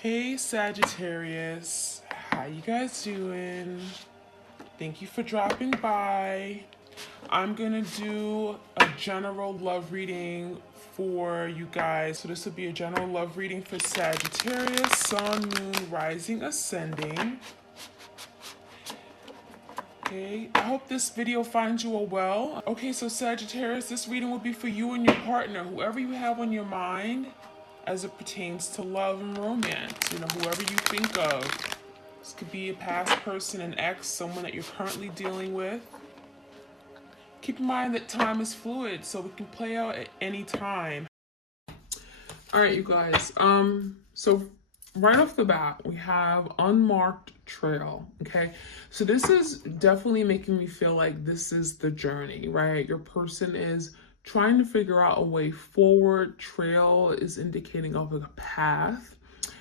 Hey Sagittarius, how you guys doing? Thank you for dropping by. I'm gonna do a general love reading for you guys. So this will be a general love reading for Sagittarius, Sun, Moon, Rising, Ascending. Okay, I hope this video finds you all well. Okay, so Sagittarius, this reading will be for you and your partner, whoever you have on your mind as it pertains to love and romance. Whoever you think of. This could be a past person, an ex, someone that you're currently dealing with. Keep in mind that time is fluid, so it can play out at any time. All right, you guys. So right off the bat, we have unmarked trail. Okay, so this is definitely making me feel like this is the journey, right? Your person is trying to figure out a way forward. Trail is indicating of a path.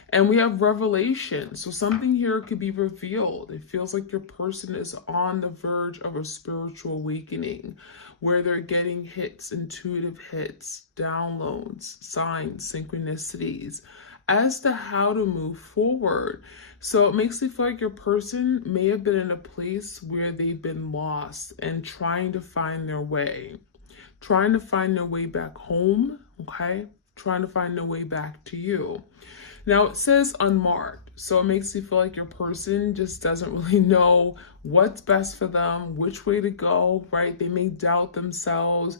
And we have revelation. So something here could be revealed. It feels like your person is on the verge of a spiritual awakening where they're getting hits, intuitive hits, downloads, signs, synchronicities as to how to move forward. So it makes me feel like your person may have been in a place where they've been lost and trying to find their way, trying to find their way back home, okay? Trying to find their way back to you. Now it says unmarked, so it makes you feel like your person just doesn't really know what's best for them, which way to go, right? They may doubt themselves.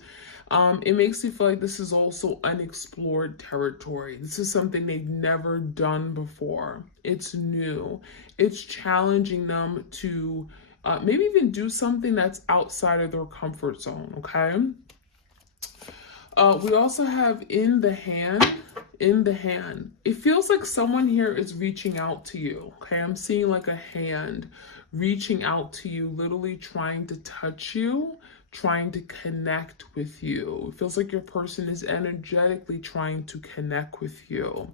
It makes you feel like this is also unexplored territory. This is something they've never done before. It's new. It's challenging them to maybe even do something that's outside of their comfort zone, okay? We also have in the hand. It feels like someone here is reaching out to you, okay? I'm seeing like a hand reaching out to you, literally trying to touch you, trying to connect with you. It feels like your person is energetically trying to connect with you.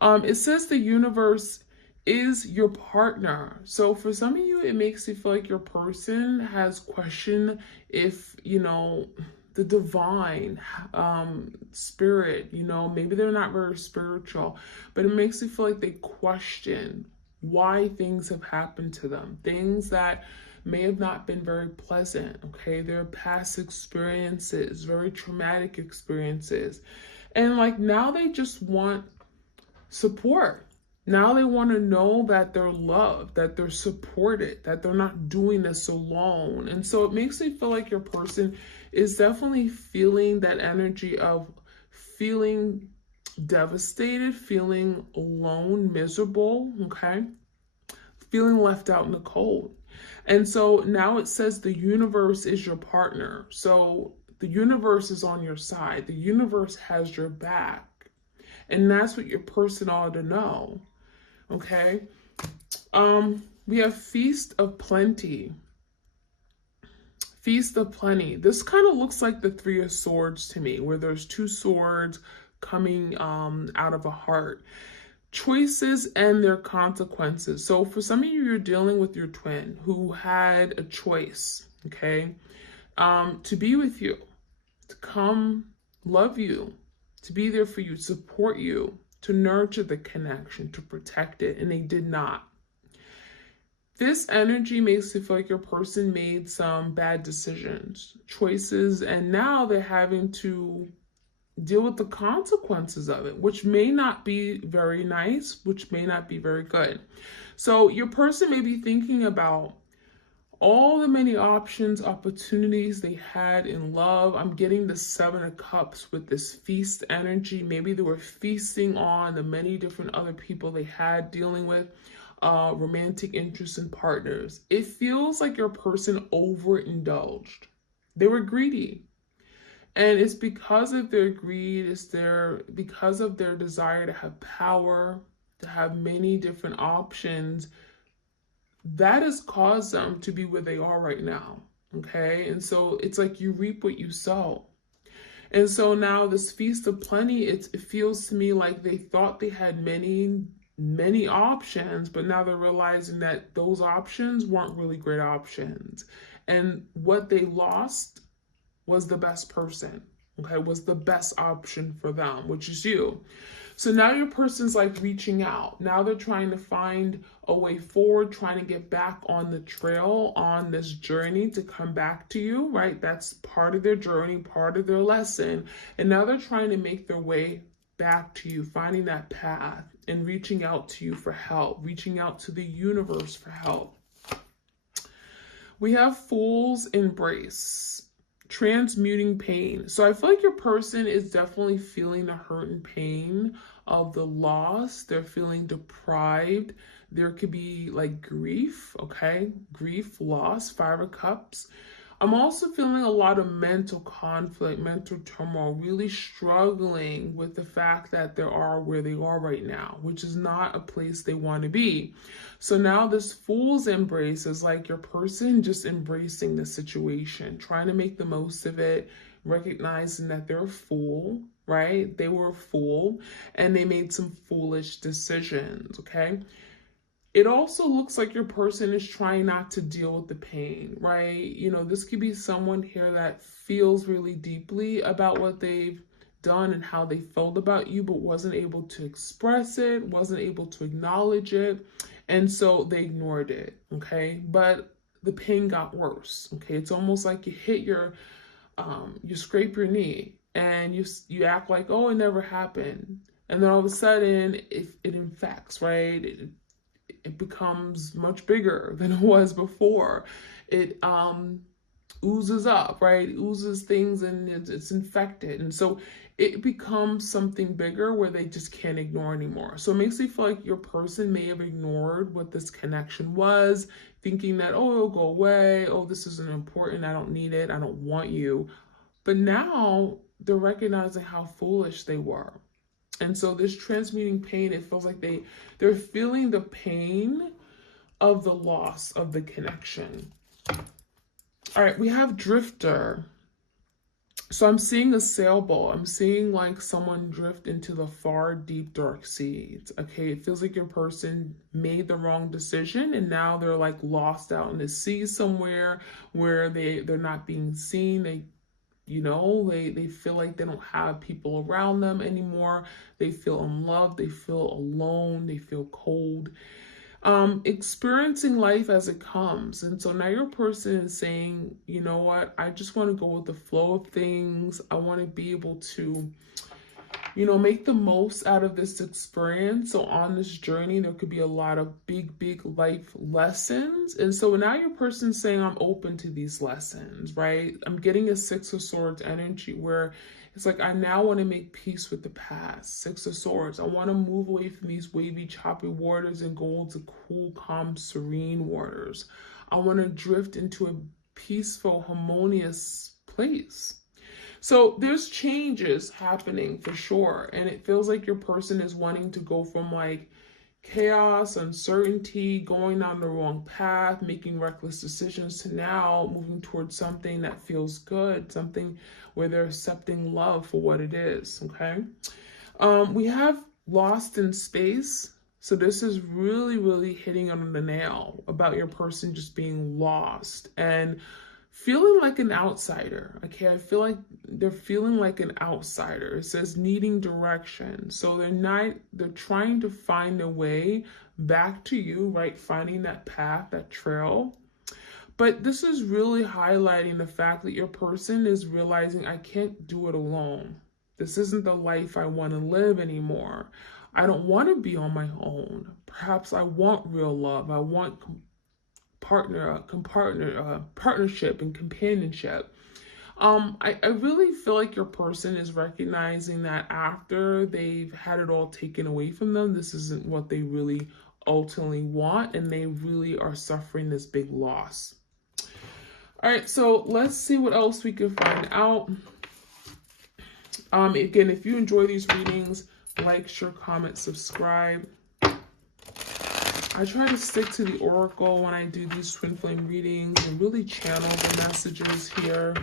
It says the universe is your partner. So for some of you, it makes you feel like your person has questioned if, the divine spirit, maybe they're not very spiritual, but it makes you feel like they question why things have happened to them, things that may have not been very pleasant, okay? Their past experiences, very traumatic experiences. And like now they just want support. Now they want to know that they're loved, that they're supported, that they're not doing this alone. And so it makes me feel like your person is definitely feeling that energy of feeling devastated, feeling alone, miserable, okay? Feeling left out in the cold. And so now it says the universe is your partner. So the universe is on your side. The universe has your back. And that's what your person ought to know. Okay. We have Feast of Plenty. Feast of Plenty. This kind of looks like the Three of Swords to me, where there's two swords coming out of a heart. Choices and their consequences. So for some of you, you're dealing with your twin who had a choice, okay, to be with you, to come love you, to be there for you, support you, to nurture the connection, to protect it, and they did not. This energy makes it feel like your person made some bad decisions, choices, and now they're having to deal with the consequences of it, which may not be very nice, which may not be very good. So your person may be thinking about all the many options, opportunities they had in love. I'm getting the Seven of Cups with this feast energy. Maybe they were feasting on the many different other people they had dealing with, romantic interests and partners. It feels like your person overindulged. They were greedy. And it's because of their greed, because of their desire to have power, to have many different options, that has caused them to be where they are right now, okay? And so it's like you reap what you sow. And so now this Feast of Plenty, it feels to me like they thought they had many options, but now they're realizing that those options weren't really great options. And what they lost was the best person, okay, was the best option for them, which is you. So now your person's like reaching out. Now they're trying to find a way forward, trying to get back on the trail, on this journey to come back to you, right? That's part of their journey, part of their lesson. And now they're trying to make their way back to you, finding that path and reaching out to you for help, reaching out to the universe for help. We have Fool's Embrace, transmuting pain. So I feel like your person is definitely feeling the hurt and pain of the loss. They're feeling deprived. There could be like grief, okay? Grief, loss, 5 of Cups. I'm also feeling a lot of mental conflict, mental turmoil, really struggling with the fact that they are where they are right now, which is not a place they want to be. So now this Fool's Embrace is like your person just embracing the situation, trying to make the most of it, recognizing that they're a fool, right? They were a fool and they made some foolish decisions, okay? It also looks like your person is trying not to deal with the pain, right? You know, this could be someone here that feels really deeply about what they've done and how they felt about you, but wasn't able to express it, wasn't able to acknowledge it. And so they ignored it, okay? But the pain got worse, okay? It's almost like you hit you scrape your knee and you act like, oh, it never happened. And then all of a sudden it infects, right? It becomes much bigger than it was before. It oozes up, right? It oozes things and it's infected. And so it becomes something bigger where they just can't ignore anymore. So it makes me feel like your person may have ignored what this connection was, thinking that, oh, it'll go away. Oh, this isn't important. I don't need it. I don't want you. But now they're recognizing how foolish they were. And so this transmuting pain, it feels like they're feeling the pain of the loss of the connection. All right, we have Drifter. So I'm seeing a sailboat. I'm seeing like someone drift into the far, deep, dark seas. Okay, it feels like your person made the wrong decision and now they're like lost out in the sea somewhere where they're not being seen. They feel like they don't have people around them anymore. They feel unloved. They feel alone. They feel cold. Experiencing life as it comes. And so now your person is saying, you know what? I just want to go with the flow of things. I want to be able to, make the most out of this experience. So on this journey, there could be a lot of big, big life lessons. And so now your person's saying, I'm open to these lessons, right? I'm getting a 6 of Swords energy where it's like, I now want to make peace with the past. 6 of Swords. I want to move away from these wavy, choppy waters and go into cool, calm, serene waters. I want to drift into a peaceful, harmonious place. So there's changes happening for sure. And it feels like your person is wanting to go from like chaos, uncertainty, going down the wrong path, making reckless decisions to now moving towards something that feels good, something where they're accepting love for what it is, okay? We have Lost in Space. So this is really, really hitting on the nail about your person just being lost and feeling like an outsider, okay? I feel like they're feeling like an outsider. It says needing direction. So they're trying to find a way back to you, right? Finding that path, that trail. But this is really highlighting the fact that your person is realizing, I can't do it alone. This isn't the life I want to live anymore. I don't want to be on my own. Perhaps I want real love. I want partnership and companionship. I really feel like your person is recognizing that after they've had it all taken away from them, this isn't what they really ultimately want, and they really are suffering this big loss. All right, so let's see what else we can find out. Again, if you enjoy these readings, like, share, comment, subscribe. I try to stick to the oracle when I do these twin flame readings and really channel the messages here.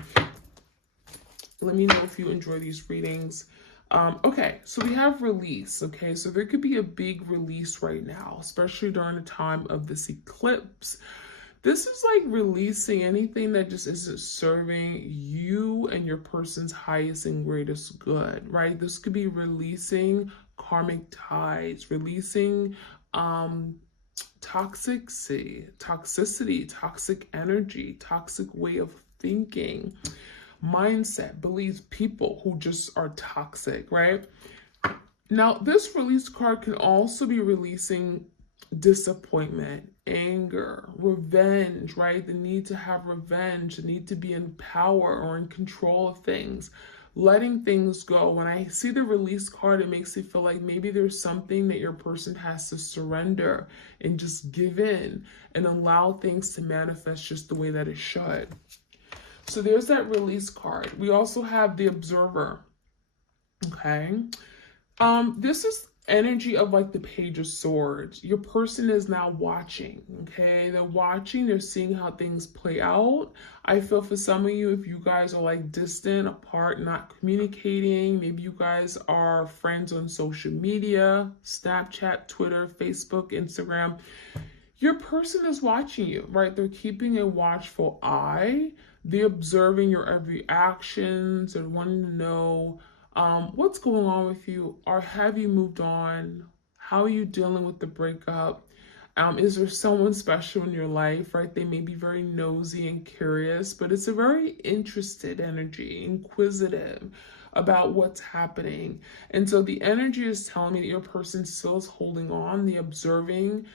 Let me know if you enjoy these readings. Okay, so we have release, okay? So there could be a big release right now, especially during the time of this eclipse. This is like releasing anything that just isn't serving you and your person's highest and greatest good, right? This could be releasing karmic ties, releasing toxicity, toxic energy, toxic way of thinking, mindset, beliefs, people who just are toxic, right? Now, this release card can also be releasing disappointment, anger, revenge, right? The need to have revenge, the need to be in power or in control of things, letting things go. When I see the release card, it makes me feel like maybe there's something that your person has to surrender and just give in and allow things to manifest just the way that it should. So there's that release card. We also have the observer. Okay. This is energy of like the Page of Swords. Your person is now watching, okay? They're watching, they're seeing how things play out. I feel for some of you, if you guys are like distant, apart, not communicating, maybe you guys are friends on social media, Snapchat, Twitter, Facebook, Instagram, your person is watching you, right? They're keeping a watchful eye. They're observing your every actions and wanting to know what's going on with you, or have you moved on? How are you dealing with the breakup? Is there someone special in your life, right? They may be very nosy and curious, but it's a very interested energy, inquisitive about what's happening. And so the energy is telling me that your person still is holding on, the observing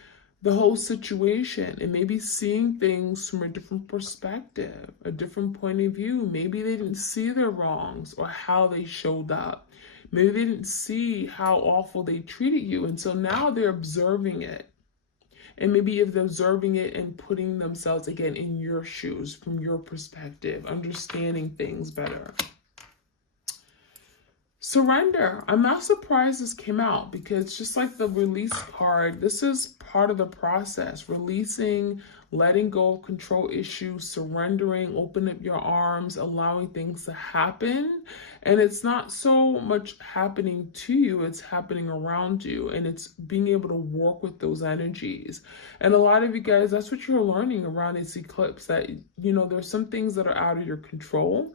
the whole situation, and maybe seeing things from a different perspective, a different point of view. Maybe they didn't see their wrongs or how they showed up. Maybe they didn't see how awful they treated you. And so now they're observing it. And maybe if they're observing it and putting themselves again in your shoes from your perspective, understanding things better. Surrender. I'm not surprised this came out, because just like the release card, this is part of the process. Releasing, letting go of control issues, surrendering, open up your arms, allowing things to happen. And it's not so much happening to you, it's happening around you. And it's being able to work with those energies. And a lot of you guys, that's what you're learning around this eclipse, that, you know, there's some things that are out of your control.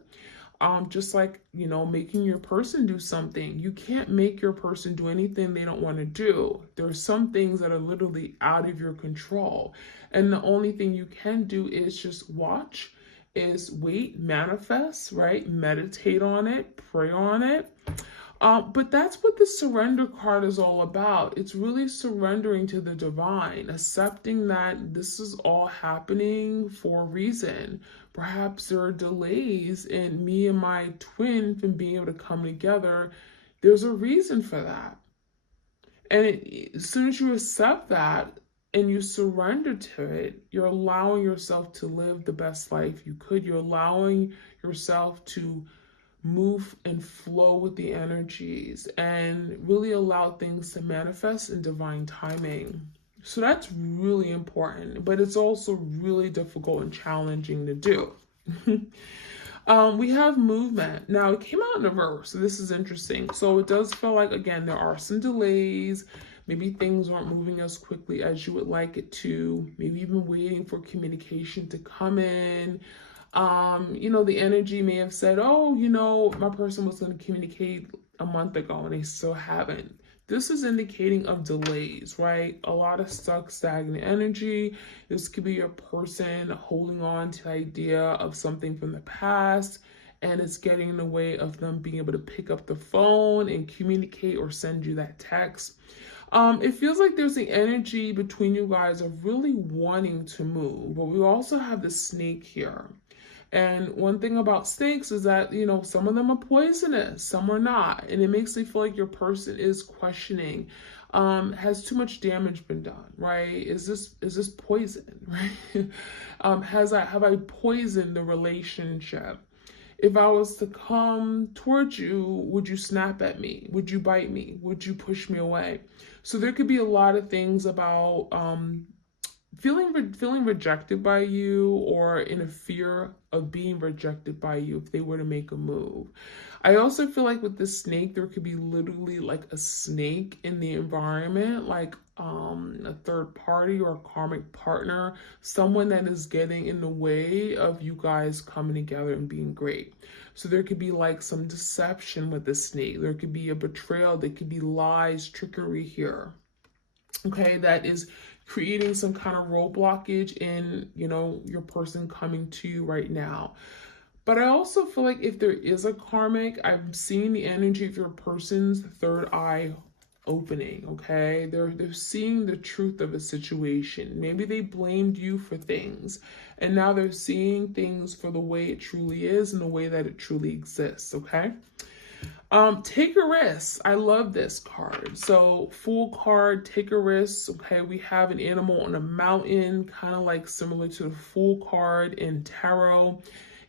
Just like, you know, making your person do something. You can't make your person do anything they don't want to do. There are some things that are literally out of your control. And the only thing you can do is just watch, is wait, manifest, right? Meditate on it, pray on it. But that's what the surrender card is all about. It's really surrendering to the divine, accepting that this is all happening for a reason. Perhaps there are delays in me and my twin from being able to come together. There's a reason for that. And as soon as you accept that and you surrender to it, you're allowing yourself to live the best life you could. You're allowing yourself to move and flow with the energies and really allow things to manifest in divine timing. So that's really important, but it's also really difficult and challenging to do. We have movement. Now, it came out in reverse, so this is interesting. So it does feel like, again, there are some delays. Maybe things aren't moving as quickly as you would like it to. Maybe even waiting for communication to come in. You know, the energy may have said, oh, you know, my person was going to communicate a month ago and they still haven't. This is indicating of delays, right? A lot of stuck, stagnant energy. This could be your person holding on to the idea of something from the past, and it's getting in the way of them being able to pick up the phone and communicate or send you that text. It feels like there's the energy between you guys of really wanting to move, but we also have the snake here. And one thing about snakes is that, you know, some of them are poisonous, some are not. And it makes me feel like your person is questioning, has too much damage been done, right? Is this poison, right? Have I poisoned the relationship? If I was to come towards you, would you snap at me? Would you bite me? Would you push me away? So there could be a lot of things about feeling rejected by you, or in a fear of being rejected by you if they were to make a move. I also feel like with the snake, there could be literally like a snake in the environment, like a third party or a karmic partner, someone that is getting in the way of you guys coming together and being great. So there could be like some deception with the snake. There could be a betrayal. There could be lies, trickery here. Okay, that is creating some kind of roadblockage in, you know, your person coming to you right now. But I also feel like if there is a karmic, I'm seeing the energy of your person's third eye opening, okay? They're seeing the truth of a situation. Maybe they blamed you for things, and now they're seeing things for the way it truly is and the way that it truly exists, okay? Take a risk. I love this card. So Fool card, take a risk. Okay, we have an animal on a mountain, kind of like similar to the Fool card in tarot.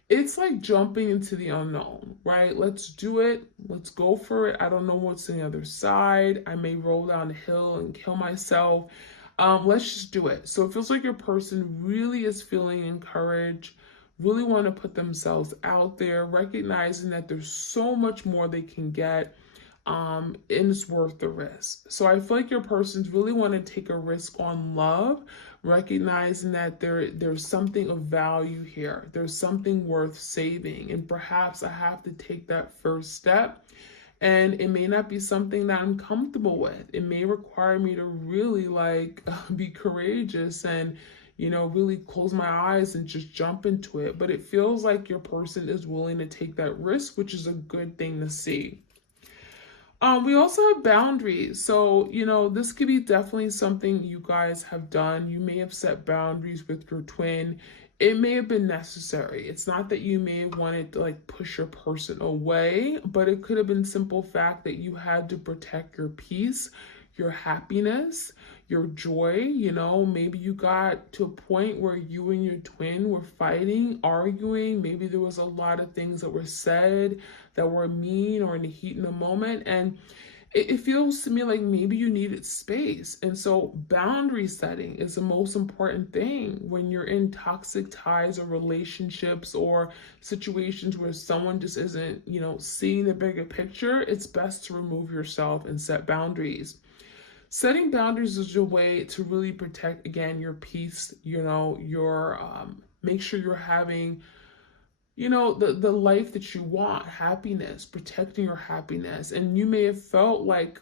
It's like jumping into the unknown, right? Let's do it. Let's go for it. I don't know what's on the other side. I may roll down the hill and kill myself. Let's just do it. So it feels like your person really is feeling encouraged, really want to put themselves out there, recognizing that there's so much more they can get, and it's worth the risk. So I feel like your person's really want to take a risk on love, recognizing that there's something of value here. There's something worth saving, and perhaps I have to take that first step. And it may not be something that I'm comfortable with. It may require me to really like be courageous and, you know, really close my eyes and just jump into it. But it feels like your person is willing to take that risk, which is a good thing to see. We also have boundaries. So, you know, this could be definitely something you guys have done. You may have set boundaries with your twin. It may have been necessary. It's not that you may have wanted to like push your person away, but it could have been simple fact that you had to protect your peace, your happiness, your joy. You know, maybe you got to a point where you and your twin were fighting, arguing. Maybe there was a lot of things that were said that were mean or in the heat in the moment. And it feels to me like maybe you needed space. And so boundary setting is the most important thing when you're in toxic ties or relationships or situations where someone just isn't, you know, seeing the bigger picture. It's best to remove yourself and set boundaries. Setting boundaries is your way to really protect, again, your peace, you know, your make sure you're having, you know, the life that you want, happiness, protecting your happiness. And you may have felt like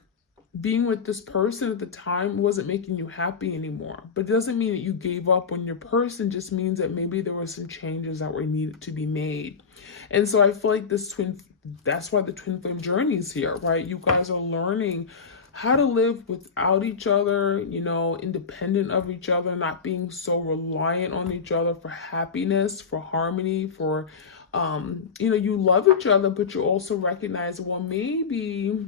being with this person at the time wasn't making you happy anymore. But it doesn't mean that you gave up on your person, just means that maybe there were some changes that were needed to be made. And so I feel like that's why the twin flame journey is here, right? You guys are learning how to live without each other, you know, independent of each other, not being so reliant on each other for happiness, for harmony, for, you know, you love each other, but you also recognize, well, maybe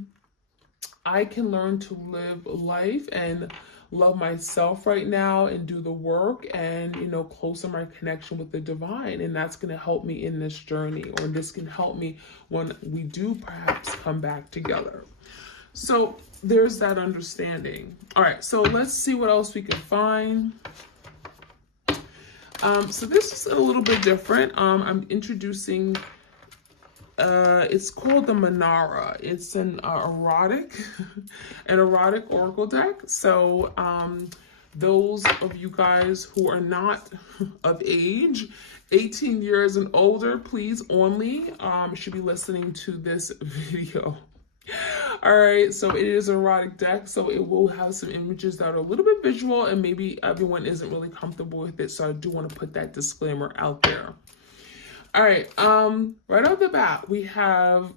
I can learn to live life and love myself right now and do the work and, you know, closer my connection with the divine. And that's going to help me in this journey, or this can help me when we do perhaps come back together. So there's that understanding. All right, so let's see what else we can find. So this is a little bit different. I'm introducing, it's called the Manara. It's an erotic oracle deck. So those of you guys who are not of age, 18 years and older, please only should be listening to this video. All right, so it is an erotic deck, so it will have some images that are a little bit visual, and maybe everyone isn't really comfortable with it, so I do want to put that disclaimer out there. All right, right off the bat, we have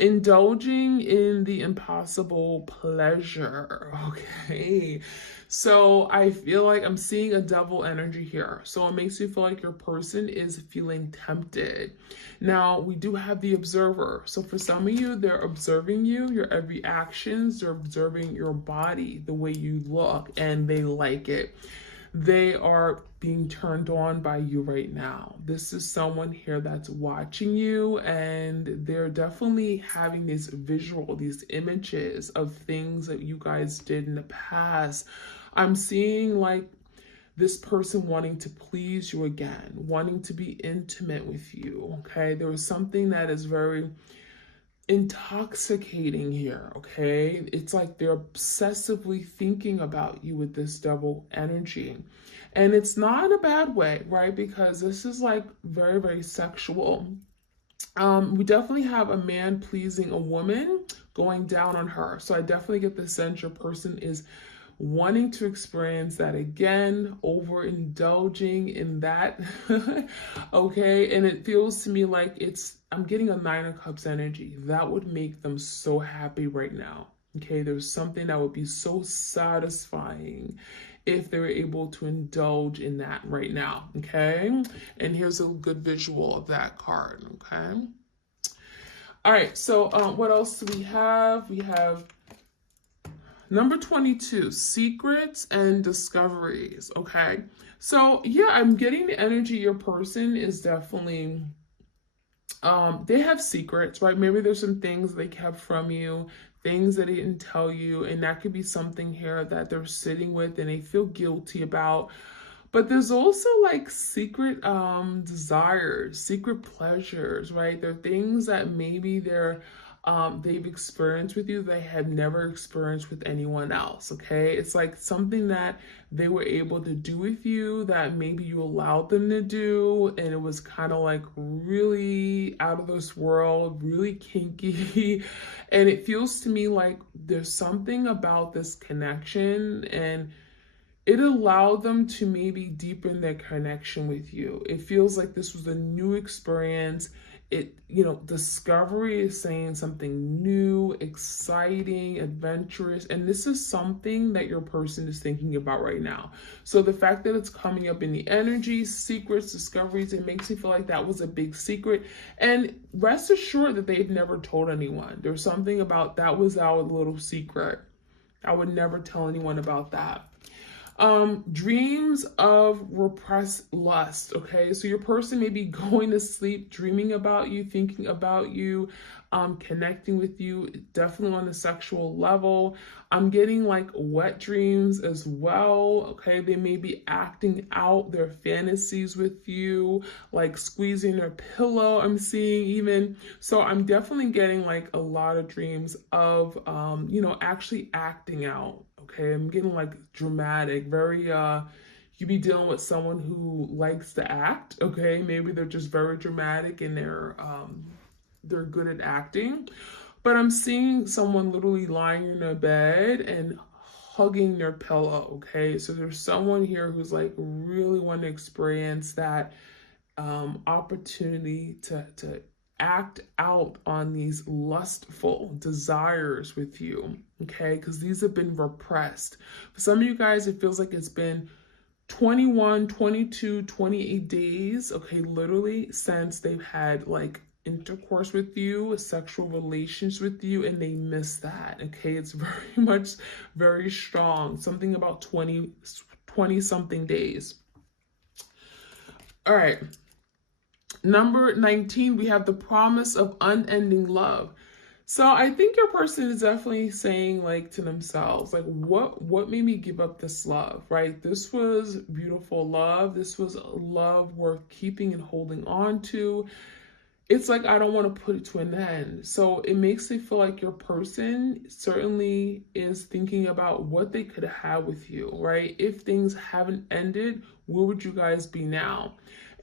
indulging in the impossible pleasure. Okay, so I feel like I'm seeing a double energy here. So it makes you feel like your person is feeling tempted. Now, we do have the observer. So for some of you, they're observing you, your every actions, they're observing your body, the way you look, and they like it. They are being turned on by you right now. This is someone here that's watching you, and they're definitely having these these images of things that you guys did in the past. I'm seeing like this person wanting to please you again, wanting to be intimate with you, okay? There was something that is very intoxicating here, okay? It's like they're obsessively thinking about you with this double energy. And it's not in a bad way, right? Because this is like very, very sexual. We definitely have a man pleasing a woman going down on her. So I definitely get the sense your person is wanting to experience that again, overindulging in that. Okay, and it feels to me like I'm getting a 9 of Cups energy. That would make them so happy right now. Okay, there's something that would be so satisfying if they were able to indulge in that right now. Okay, and here's a good visual of that card. Okay, all right, so what else do we have? We have number 22, secrets and discoveries. Okay, so yeah, I'm getting the energy your person is definitely they have secrets, right? Maybe there's some things they kept from you, things that they didn't tell you, and that could be something here that they're sitting with and they feel guilty about. But there's also like secret desires, secret pleasures, right? There are things that maybe they've experienced with you they have never experienced with anyone else. Okay, it's like something that they were able to do with you that maybe you allowed them to do, and it was kind of like really out of this world, really kinky. And it feels to me like there's something about this connection, and it allowed them to maybe deepen their connection with you. It feels like this was a new experience. Discovery is saying something new, exciting, adventurous, and this is something that your person is thinking about right now. So the fact that it's coming up in the energy, secrets, discoveries, it makes me feel like that was a big secret. And rest assured that they've never told anyone. There's something about that was our little secret. I would never tell anyone about that. Dreams of repressed lust. Okay, so your person may be going to sleep dreaming about you, thinking about you, connecting with you, definitely on a sexual level. I'm getting like wet dreams as well. Okay, they may be acting out their fantasies with you, like squeezing their pillow. I'm seeing even, so I'm definitely getting like a lot of dreams of actually acting out. Okay, I'm getting like dramatic, very you be dealing with someone who likes to act. Okay, maybe they're just very dramatic and they're good at acting. But I'm seeing someone literally lying in their bed and hugging their pillow. Okay, so there's someone here who's like really want to experience that opportunity to act out on these lustful desires with you, okay? Because these have been repressed. For some of you guys, it feels like it's been 21, 22, 28 days, okay, literally since they've had like intercourse with you, sexual relations with you, and they miss that, okay? It's very much, very strong. Something about 20 something days. All right. Number 19, we have the promise of unending love. So I think your person is definitely saying like to themselves, like what made me give up this love, right? This was beautiful love. This was love worth keeping and holding on to. It's like, I don't want to put it to an end. So it makes me feel like your person certainly is thinking about what they could have with you, right? If things haven't ended, where would you guys be now?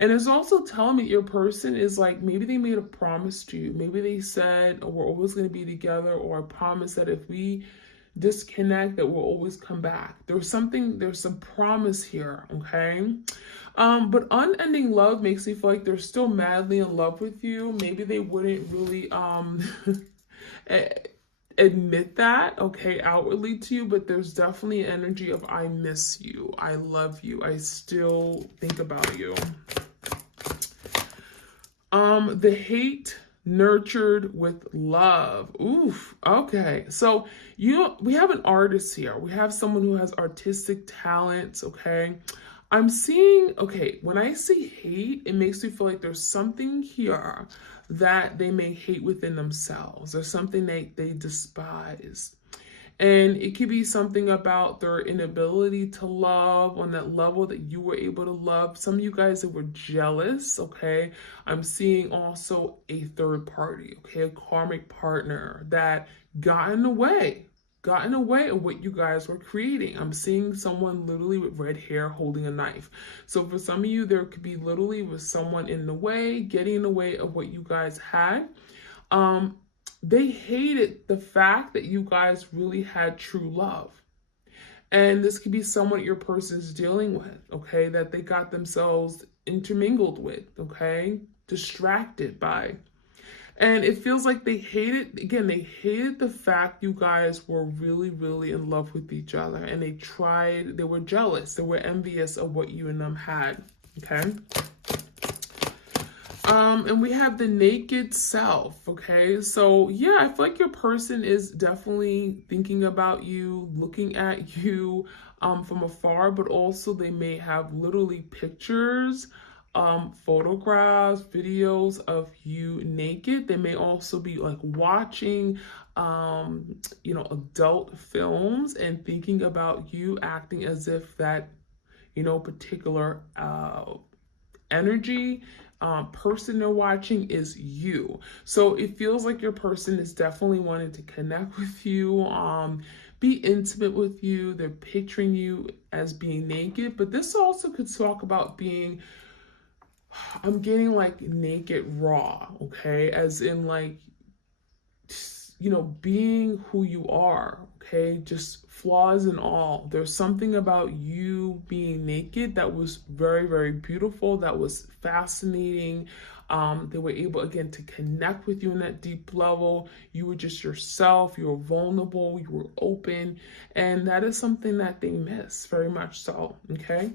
And it's also telling me your person is like, maybe they made a promise to you. Maybe they said, oh, we're always going to be together, or I promise that if we disconnect, that we'll always come back. There's some promise here, okay? But unending love makes me feel like they're still madly in love with you. Maybe they wouldn't really admit that, okay, outwardly to you, but there's definitely energy of I miss you, I love you, I still think about you. The hate nurtured with love. Oof. Okay. So we have an artist here. We have someone who has artistic talents. Okay. I'm seeing, okay, when I see hate, it makes me feel like there's something here that they may hate within themselves. There's something they despise. And it could be something about their inability to love on that level that you were able to love. Some of you guys that were jealous, okay? I'm seeing also a third party, okay? A karmic partner that got in the way of what you guys were creating. I'm seeing someone literally with red hair holding a knife. So for some of you, there could be literally with someone in the way, getting in the way of what you guys had. They hated the fact that you guys really had true love. And this could be someone your person's dealing with, okay, that they got themselves intermingled with, okay, distracted by. And it feels like they hated the fact you guys were really, really in love with each other. And they were jealous, they were envious of what you and them had, okay? And we have the naked self, okay? So yeah, I feel like your person is definitely thinking about you, looking at you from afar, but also they may have literally pictures, photographs, videos of you naked. They may also be like watching, adult films and thinking about you, acting as if that, particular energy, person they're watching is you. So it feels like your person is definitely wanting to connect with you, be intimate with you. They're picturing you as being naked, but this also could talk about being, I'm getting like naked raw, okay? As in like, being who you are, okay? Just flaws and all. There's something about you being naked that was very, very beautiful, that was fascinating. They were able, again, to connect with you in that deep level. You were just yourself, you were vulnerable, you were open, and that is something that they miss very much so, okay?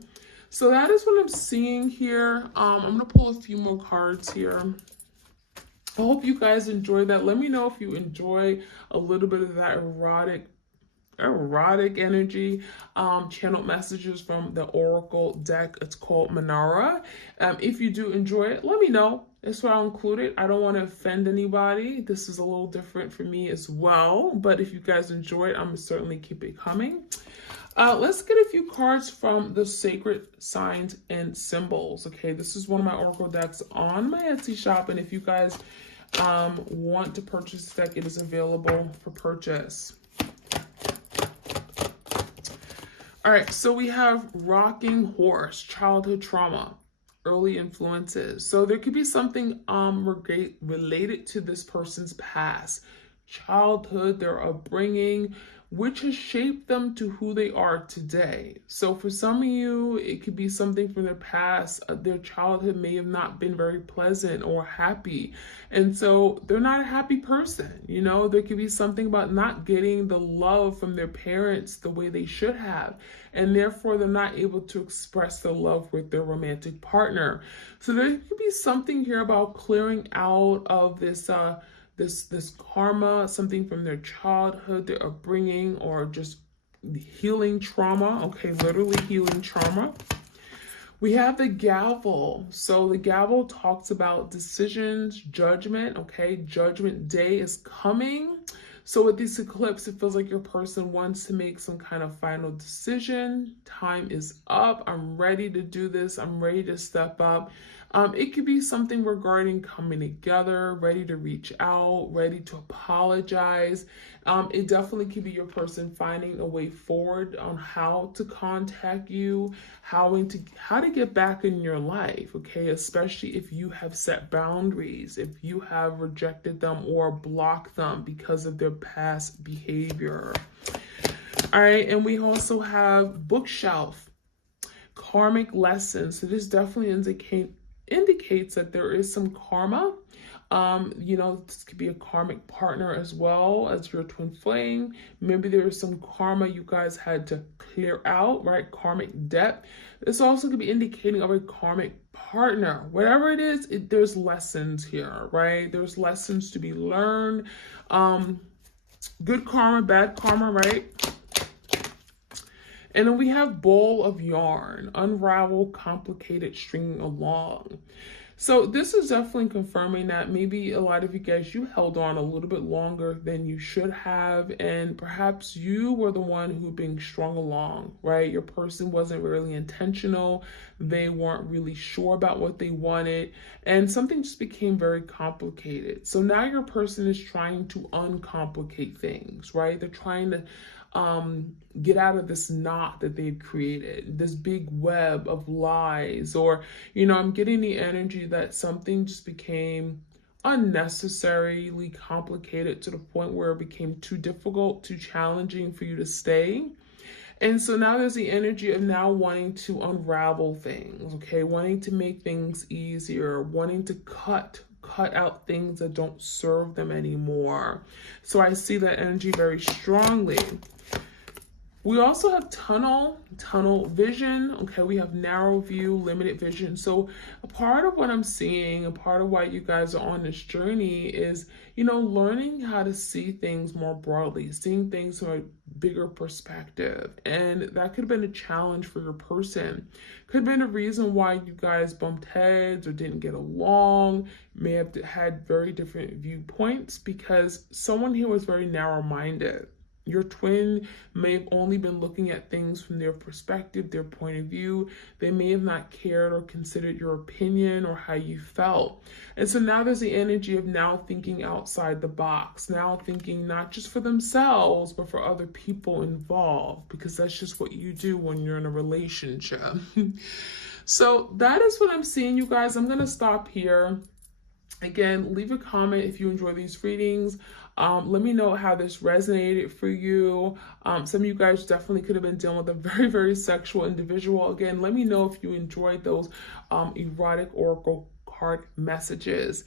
So that is what I'm seeing here. I'm going to pull a few more cards here. I hope you guys enjoy that. Let me know if you enjoy a little bit of that erotic energy. Channeled messages from the Oracle deck. It's called Manara. If you do enjoy it, let me know. That's why I'll include it. I don't want to offend anybody. This is a little different for me as well. But if you guys enjoy it, I'm going to certainly keep it coming. Let's get a few cards from the Sacred Signs and Symbols. Okay, this is one of my Oracle decks on my Etsy shop. And if you guys want to purchase this deck, it is available for purchase. All right, so we have Rocking Horse, childhood trauma, early influences. So there could be something related to this person's past, childhood, their upbringing, which has shaped them to who they are today. So for some of you, it could be something from their past. Their childhood may have not been very pleasant or happy. And so they're not a happy person. There could be something about not getting the love from their parents the way they should have. And therefore, they're not able to express their love with their romantic partner. So there could be something here about clearing out of this this karma, something from their childhood, their upbringing, or just healing trauma. Okay, literally healing trauma. We have the gavel. So the gavel talks about decisions, judgment. Okay, judgment day is coming. So with this eclipse, it feels like your person wants to make some kind of final decision. Time is up. I'm ready to do this. I'm ready to step up. It could be something regarding coming together, ready to reach out, ready to apologize. It definitely could be your person finding a way forward on how to contact you, how to get back in your life, okay? Especially if you have set boundaries, if you have rejected them or blocked them because of their past behavior. All right, and we also have bookshelf, karmic lessons. So this definitely indicates that there is some karma. This could be a karmic partner as well as your twin flame. Maybe there is some karma you guys had to clear out, right? Karmic debt. This also could be indicating of a karmic partner. Whatever it is, there's lessons here, right? There's lessons to be learned. Good karma, bad karma, right? And then we have ball of yarn, unravel, complicated, stringing along. So this is definitely confirming that maybe a lot of you guys, you held on a little bit longer than you should have, and perhaps you were the one who being strung along, right? Your person wasn't really intentional. They weren't really sure about what they wanted, and something just became very complicated. So now your person is trying to uncomplicate things, right? They're trying to get out of this knot that they've created, this big web of lies, or, I'm getting the energy that something just became unnecessarily complicated to the point where it became too difficult, too challenging for you to stay. And so now there's the energy of now wanting to unravel things, okay? Wanting to make things easier, wanting to cut out things that don't serve them anymore. So I see that energy very strongly. We also have tunnel vision. Okay, we have narrow view, limited vision. So a part of what I'm seeing, a part of why you guys are on this journey is, learning how to see things more broadly, seeing things from a bigger perspective. And that could have been a challenge for your person. Could have been a reason why you guys bumped heads or didn't get along, may have had very different viewpoints, because someone here was very narrow-minded. Your twin may have only been looking at things from their perspective, their point of view. They may have not cared or considered your opinion or how you felt. And so now there's the energy of now thinking outside the box, now thinking not just for themselves, but for other people involved, because that's just what you do when you're in a relationship. So that is what I'm seeing, you guys. I'm going to stop here. Again, leave a comment if you enjoy these readings. Let me know how this resonated for you. Some of you guys definitely could have been dealing with a very, very sexual individual. Again, let me know if you enjoyed those erotic oracle card messages.